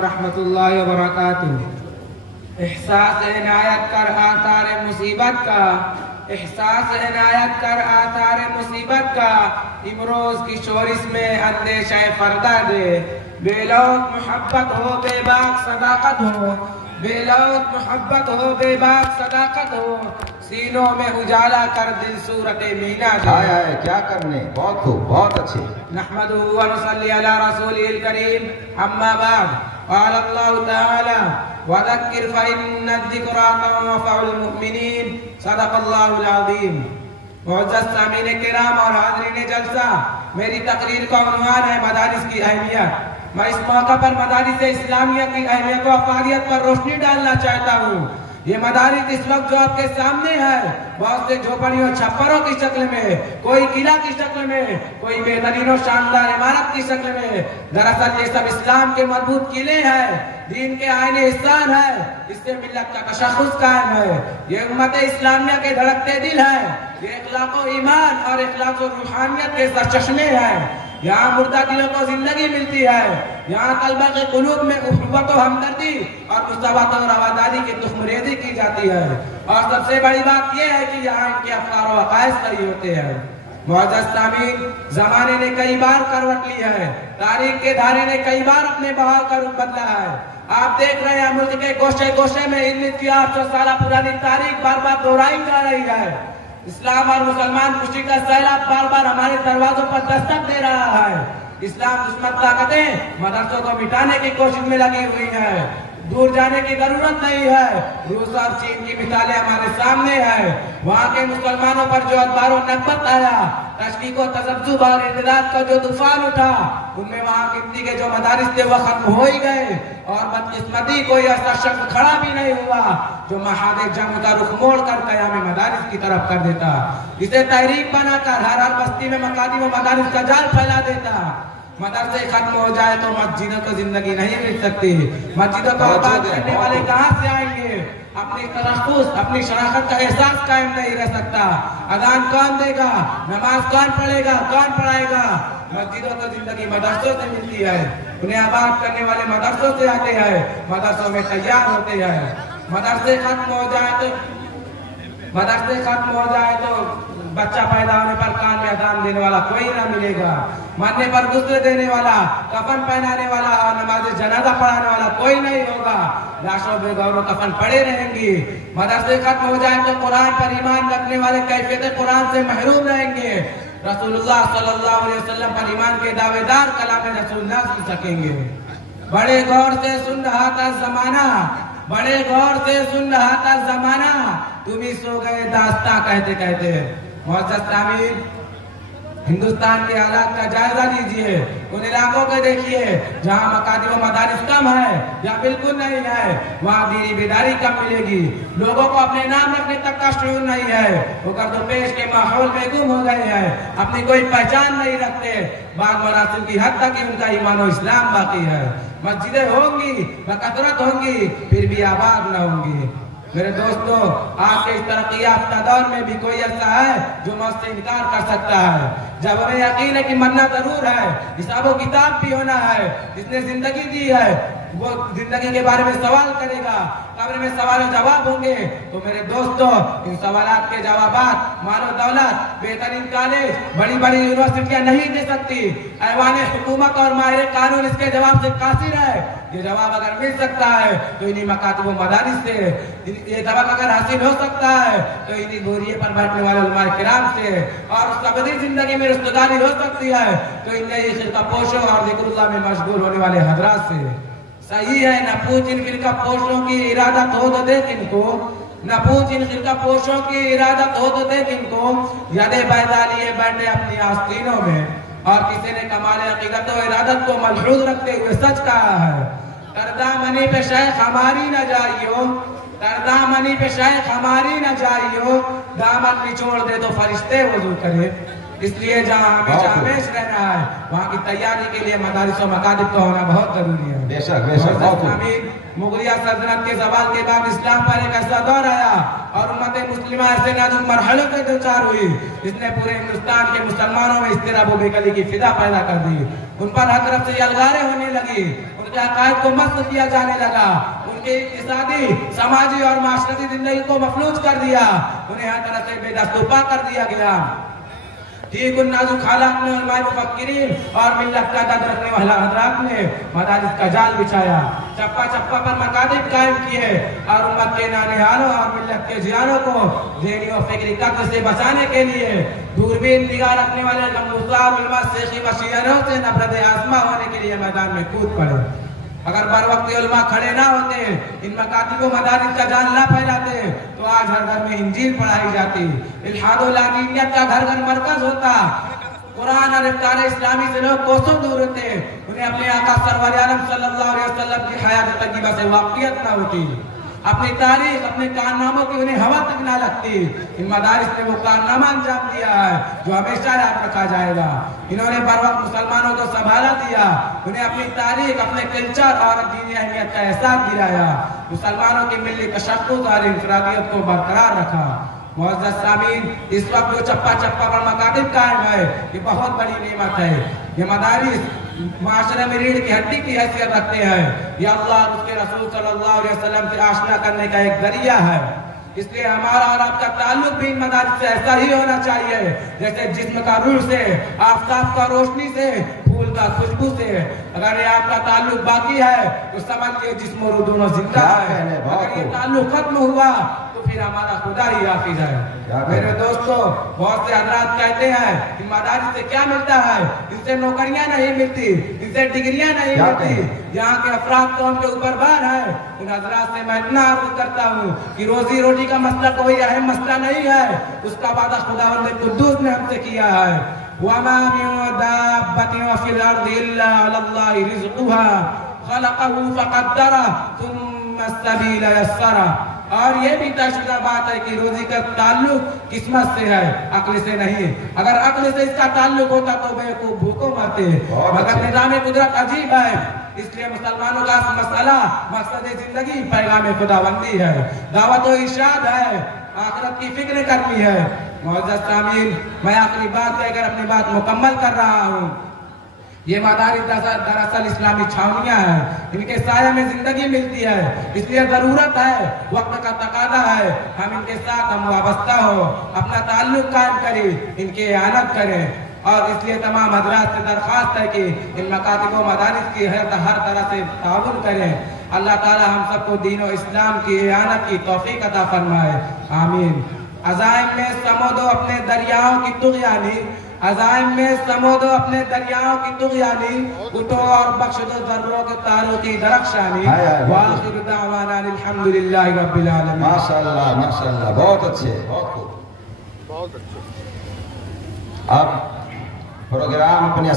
व रहमतुल्लाहि व बरकातुहू। एहसास इनायत कर आसार मुसीबत का, एहसास इनायत कर आसार मुसीबत का, इमरोज की शोरिश में अंदेशा फरदा दे। बेलौत मोहब्बत हो बेबाक सदाकत हो, बेलौत मोहब्बत हो बेबाक सदाकत हो, सीनों में उजाला कर दिल सूरत मीना दे। है क्या करने, बहुत खूब, बहुत अच्छे। नहमदुहु व नुसल्ली अला रसूलिल करीम, अम्मा बाद। क़ाल अल्लाहु तआला वज़क्किर फ़इन्न ज़िक्रा तंफ़उल मुमिनीन, सदक़ल्लाहुल अज़ीम। मुअज़्ज़ज़ सामीन किराम और हाज़रीन जलसा, मेरी तकरीर का उन्वान है मदारिस की अहमियत। मैं इस मौका पर मदारिस इस्लामिया की अहमियत व अफ़ादियत पर रोशनी डालना चाहता हूँ। ये मदारिस इस वक्त जो आपके सामने है, बहुत से झोपड़ियों छप्परों की शक्ल में, कोई किला की शक्ल में, कोई बेहतरीन और शानदार इमारत की शक्ल में, दरअसल ये सब इस्लाम के मजबूत किले हैं, दीन के आईने इस्सान है। इससे मिल्लत का तशख़्ख़ुस कायम है। ये उम्मत इस्लामिया के धड़कते दिल है। ये इखलाक़ ईमान और इखलाक़ रूहानियत के सरचश्मे हैं। यहाँ मुर्दा दिलों को जिंदगी मिलती है। यहाँ तलबा के कुलूब में उख़्वत व हमदर्दी और मुसावत और रवादारी की तुख़्मरेज़ी की जाती है। और सबसे बड़ी बात यह है कि यहाँ इनके अफ़कार व अक़ाइद सही होते हैं। मुअज़्ज़ज़ सामीन, ज़माने ने कई बार करवट ली है, तारीख के धारे ने कई बार अपने बहाव का रुख बदला है। आप देख रहे हैं मुल्क के गोशे गोशे में 1900 साल पुरानी तारीख बार बार दोहराई जा रही है। इस्लाम और मुसलमान खुशी का सैलाब बार बार हमारे दरवाजों पर दस्तक दे रहा है। इस्लाम दुश्मन ताकतें मदरसों को मिटाने की कोशिश में लगी हुई है। दूर जाने की जरूरत नहीं है। रूस और चीन की मिसालें हमारे सामने है। वहाँ के मुसलमानों पर जो अदबार और नकबत आया, तशकीक व तज़ब्ज़ुब और इर्तिदाद का जो तूफान उठा, उनमें वहाँ गिनती के जो मदारिस थे वह खत्म हो ही गए। और बदकिस्मती कोई ऐसा शख्स खड़ा भी नहीं हुआ जो महादे जंग का रुख मोड़ कर कयाम मदारिस की तरफ कर देता। इसे तहरीक बनाकर हर बस्ती में मकादी व मदारिस का जाल फैला देता। मदरसे खत्म हो जाए तो मस्जिदों को जिंदगी नहीं मिल सकती। मस्जिदों को आबाद करने वाले कहाँ से आएंगे? अपनी तनख़ुस, अपनी शनाख्त का एहसास कायम नहीं रह सकता। अज़ान कौन देगा? नमाज कौन पढ़ेगा? कौन पढ़ाएगा? मस्जिदों को जिंदगी मदरसों से मिलती है। उन्हें आबाद करने वाले मदरसों से आते हैं, मदरसों में तैयार होते हैं। मदरसे खत्म हो जाए तो बच्चा पैदा होने पर कान में अज़ान देने वाला कोई ना मिलेगा। मरने पर गुस्ल देने वाला, कफन पहनाने वाला और नमाज जनाजा पढ़ाने वाला कोई नहीं होगा। लाशों में गौर कफन पड़े रहेंगी। मदरसे खत्म हो जाए तो कुरान पर ईमान रखने वाले कैफियत कुरान से महरूम रहेंगे। रसूलुल्लाह सल्लल्लाहु अलैहि वसल्लम पर ईमान के दावेदार कलाम रसूल ना सुन सकेंगे। बड़े गौर से सुन रहा था जमाना, बड़े गौर से सुन रहा था जमाना, तुम ही सो गए दास्तां कहते कहते। मुअज़्ज़ज़ सामीन, हिंदुस्तान के हालात का जायजा लीजिए। उन इलाकों को देखिए जहाँ मकादी व मदारिस कम है या बिल्कुल नहीं है। वहाँ दीनी बेदारी कम मिलेगी। लोगों को अपने नाम रखने तक का शऊर नहीं है। वो गर्दोपेश के माहौल में गुम हो गए हैं, अपनी कोई पहचान नहीं रखते। बाद मरासिम की हद तक ही उनका ईमान व इस्लाम बाकी है। मस्जिदें होंगी, बकसरत होंगी, फिर भी आबाद न होंगी। मेरे दोस्तों, आज के इस तरक्की याफ्ता दौर में भी कोई ऐसा है जो मौत से इनकार कर सकता है? जब हमें यकीन है कि मरना जरूर है, हिसाब व किताब भी होना है। जिसने जिंदगी दी है वो जिंदगी के बारे में सवाल करेगा, कब्र में सवाल जवाब होंगे। तो मेरे दोस्तों, इन सवालात के जवाबात मानो दौलत, बेहतरीन कॉलेज, बड़ी बड़ी यूनिवर्सिटियां नहीं दे सकती। ऐवान हुकूमत और माहिर कानून इसके जवाब से कासिर है। ये जवाब अगर मिल सकता है तो इन्हीं मकातब व मदारिस से, ये सबक अगर हासिल हो सकता है तो इन्हीं बोरिये पर बैठने वाले उलमाए किराम से, और उसका अबदी जिंदगी में रिश्तेदारी हो सकती है तो इन्हें खिरका पोशों और जिक्रुल्लाह में मशगूल होने वाले हजरात से। सही है, न पूछ इन फिरका पोशों की इरादत हो तो देख इनको, न पूछ इन फिरका पोशों की इरादत हो तो देख इनको। यदे बैदा लिए बैठे अपनी आस्तीनों में, और किसी ने कमाल अकीदत व इरादत को मलहूज रखते हुए सच कहा है, तरदामनी पे शेख हमारी न जाइयो, तरदामनी पे शेख हमारी न जाइयो, दामन निचोड़ दे तो फरिश्ते वजू करे। इसलिए जहाँ हमेशा हमेश रहना है, वहाँ की तैयारी के लिए मदारिस व मकादिब का होना बहुत जरूरी है। बेशक बेशक बहुत खूब। मुगलिया सल्तनत के ज़वाल के बाद इस्लाम पर एक ऐसा दौर आया और उम्मत मुस्लिमा ऐसे नाजुक मरहलों के दो चार हुई जिसने पूरे हिंदुस्तान के मुसलमानों में इस्तिराब व बेकली की फिदा पैदा कर दी। उन पर हर तरफ से यलगारें होने लगी, उनके अकायद को मस्त किया जाने लगा, उनके इक्तिसादी, समाजी और माशरती जिंदगी को मफलूज कर दिया, उन्हें हर तरह से बेदस्तूपा कर दिया गया। ठीक उन नाजुक हालात में उलमाए मुफक्किरीन और मिल्लत का दर्द रखने वाला हजरात ने मदारिस का जाल बिछाया, चप्पा चप्पा पर मकातिब कायम किए और उम्मत के नानिहालों और मिल्लत के जियानों को ज़हनी और फिक्री कत्ल से बचाने के लिए दूरबीन निगाह रखने वाले गमगुसार उलमा शेखी मशीनों से नफरत आज़मा होने के लिए मैदान में कूद पड़े। अगर बर वक्त उलमा खड़े ना होते, इन मकातिब मदारिस का जाल ना फैलाते तो आज हर घर में इंजील पढ़ाई जाती, इल्हाद व लादीनियत का घर घर मरकज होता, कुरान और इफ्तार इस्लामी से लोग कोसों दूर होते, उन्हें अपने आका सरवर आलम सल्लल्लाहु अलैहि वसल्लम की हयात तय्यबा से वाक़ियत ना होती, अपनी तारीख अपने कारनामों की उन्हें हवा तक ना लगती। इन मदारिस ने वो कारनामा अंजाम दिया है जो हमेशा याद रखा जाएगा। इन्होंने बर वक्त मुसलमानों को संभाला दिया, उन्हें अपनी तारीख, अपने कल्चर और दीनी अहमियत का एहसास दिलाया, मुसलमानों की मिली तशक्कुक और इंफरादियत को बरकरार रखा। मुअज़्ज़ज़ सामीन, इस वक्त जो चप्पा चप्पा पर मकातिब कायम है, ये बहुत बड़ी नेमत है। ये मदारिस माशरे में रीढ़ की हड्डी की हैसियत रखते हैं। ये अल्लाह और उसके रसूल सल्लल्लाहु अलैहि वसल्लम से आशना करने का एक जरिया है। इसलिए हमारा और आपका ताल्लुक भी इन मदारिस से ऐसा ही होना चाहिए जैसे जिस्म का रूह से, आफताब का रोशनी से, फूल का खुशबू से। अगर ये आपका ताल्लुक बाकी है तो समझिए जिस्म और रूह दोनों जिंदा है। अगर ये ताल्लुक खत्म हुआ तो फिर हमारा खुदा ही हाफिज है। मेरे दोस्तों, बहुत से हजरात कहते हैं कि मदारिस से क्या मिलता है, इनसे नौकरियां नहीं मिलती, इनसे डिग्रियां नहीं मिलती। यहाँ के अफराद कौम के ऊपर बार है। उन हजरात से मैं इतना अर्ज करता हूँ कि रोजी रोटी का मसला कोई अहम मसला नहीं है, उसका वादा खुदावंद कुद्दूस ने हमसे किया है। वमा मिन दाब्बतिन फिल अर्दि इल्ला अलल्लाहि रिज़्क़ुहा खलक़हु फ़क़द्दरह थुम्मा अस्सबीला यस्सरा। और ये भी तयशुदा बात है कि रोजी का ताल्लुक किस्मत से है, अक्ल से नहीं। अगर अक्ल से इसका ताल्लुक होता तो बेवकूफ भूखों मरते। मगर निज़ाम कुदरत अजीब है, इसलिए मुसलमानों का मसला मकसद जिंदगी पैगाम खुदाबंदी है, दावत व इरशाद है, आखिरत की फिक्र करनी है। मुअज़्ज़ज़ सामीन, मैं आखिरी बात कहकर अपनी बात मुकम्मल कर रहा हूँ। ये मदारिस दरअसल इस्लामी छावनियां हैं, इनके साया में जिंदगी मिलती है, इसलिए जरूरत है, वक्त का तकादा है, हम इनके साथ हम वाबस्ता हो, अपना ताल्लुक कायम करें, इनकी इआनत करें। और इसलिए तमाम हजरात से दरख्वास्त है कि इन मकातिब व मदारिस की हर तरह से ताउन करें। अल्लाह ताला हम सबको दीन और इस्लाम की इआनत की तौफीक अता फरमाए, आमीन। अज़ाइम में समो दो अपने दरियाओं की तुग़यानी, अज़ाइम में समो दो अपने दरियाओं की तुग़यानी, उठो और बख्श दो दर्रों के तारों की दरख्शानी। वाखिर दावाना अल्हम्दुलिल्लाहि रब्बिल आलमीन। माशाअल्लाह माशाअल्लाह, बहुत अच्छे, बहुत खूब, बहुत अच्छे। अब प्रोग्राम अपने